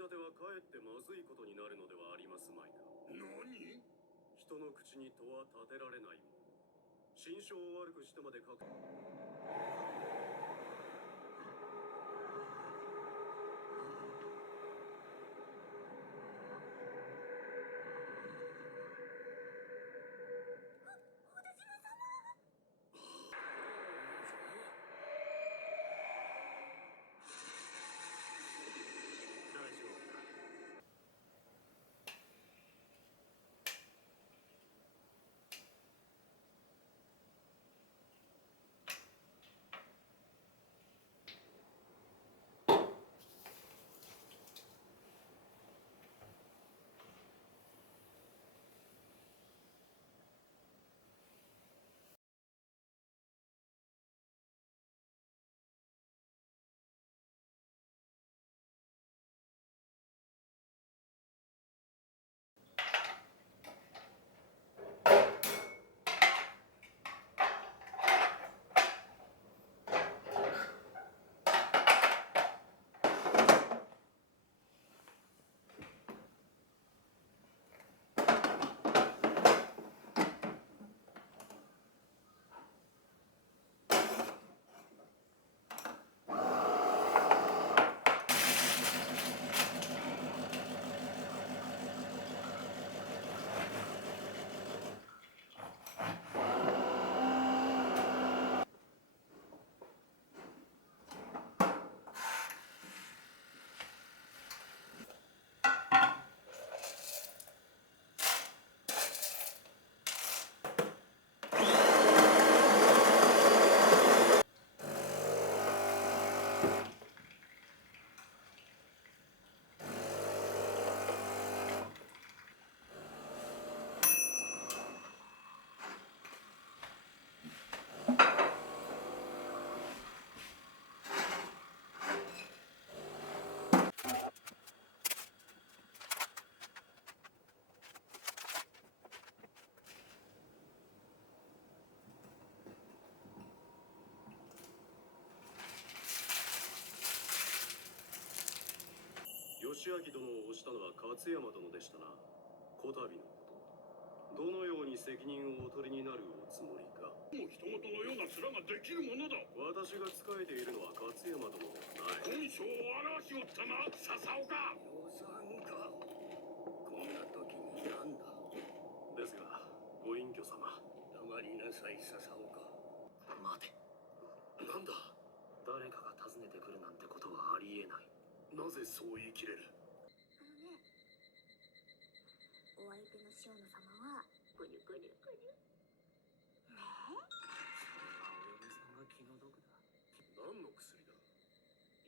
立てはかえってまずいことになるのではありますまいか。何？人の口に戸は立てられないもの。心象を悪くしてまで書く。義明殿を押したのは勝山殿でしたな。こたびのこと、どのように責任をお取りになるおつもりか。もう人事のような面ができるものだ。私が仕えているのは勝山殿ではない。本性を表しおったな、笹岡。予算がこんな時になんだ。ですが、ご隠居様。黙りなさい、笹岡。待て。なんだ。誰かが訪ねてくるなんてことはありえない。なぜそう言い切れる。お相手の塩野様はぐにゅぐにゅぐにゅ。ねえ、それはお嫁さんが気の毒だ。何の薬だ。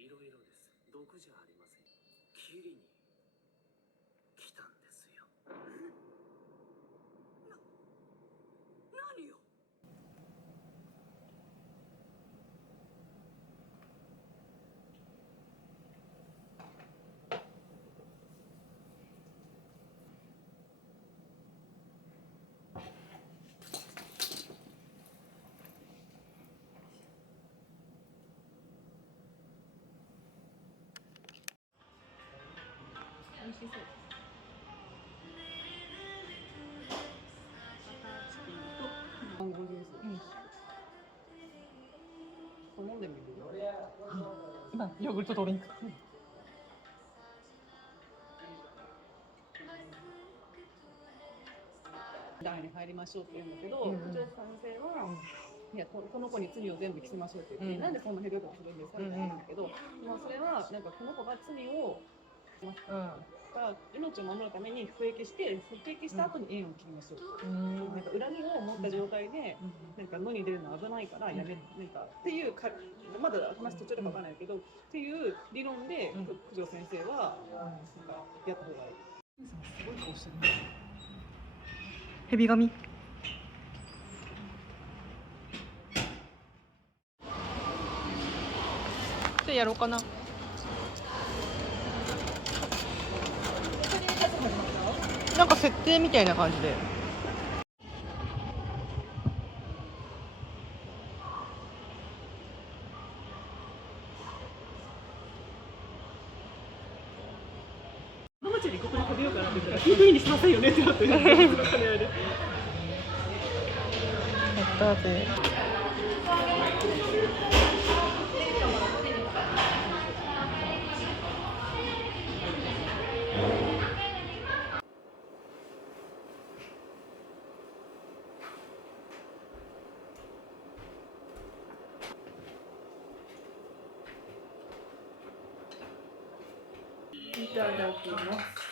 いろいろです。毒じゃありません。キリに来たんですよ。何よ。美味しそう。バターチキンとマンゴージュース。飲んでみる。今ヨーグルトドリンク。台に入りましょうって言うんだけど、部長先生は、いやこの子に罪を全部着せましょうって言って、なんでこんなひどいことするんですかって言うんだけど、もうそれはなんかこの子が罪をが命を守るために服役した後に縁を切りましょう。なんか恨みを持った状態で、なんか野に出るのは危ないからやめ、なんかっていうか、まだ話途中でかわかんないけど、っていう理論で九条先生はなんかやった方がいい。すごい顔してる。蛇神。でやろうかな。なんか設定みたいな感じで。にしませんよねってなってる。やったぜ。いただきます。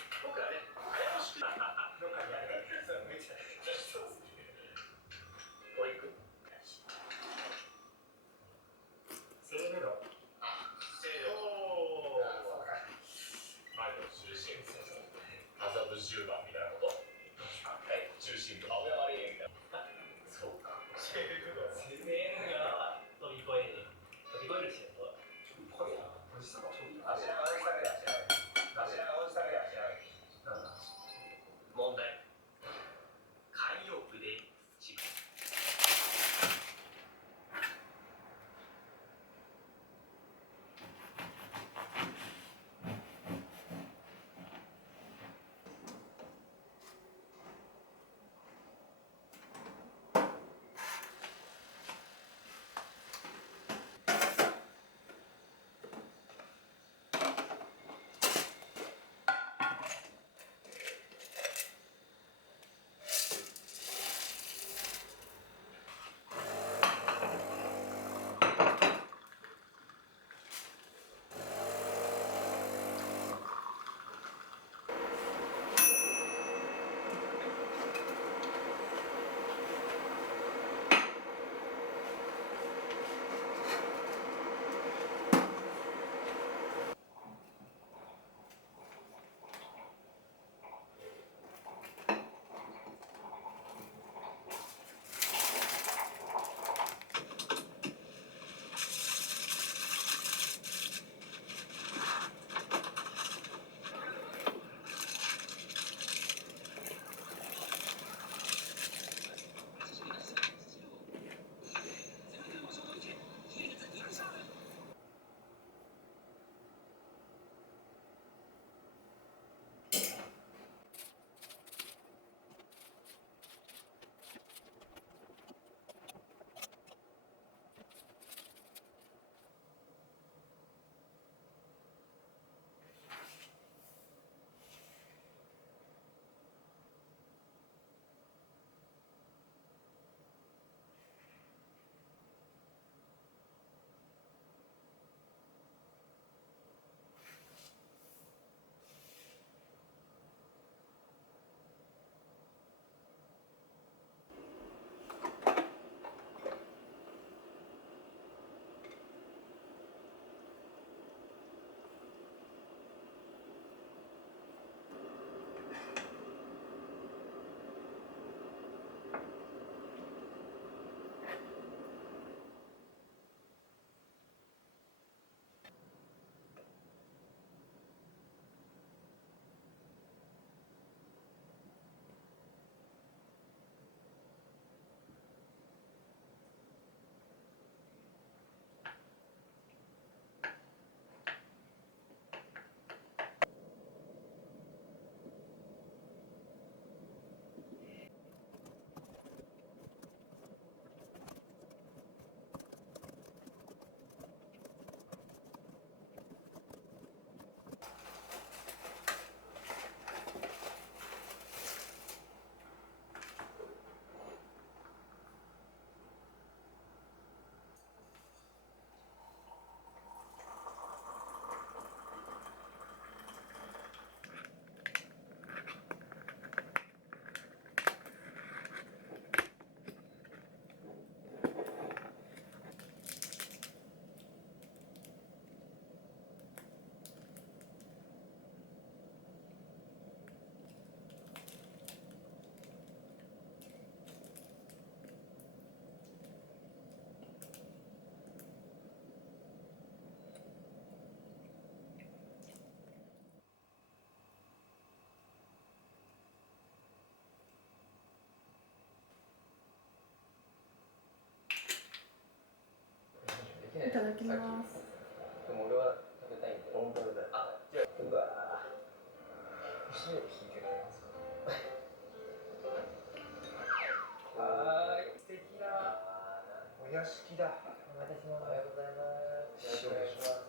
いただきます。でも俺は食べたいんで。俺も食べたい。あ、じゃあ、うわぁ。塩引いてくれますか？が式だ。お待たせします。おはようございます。よろしくお願いします。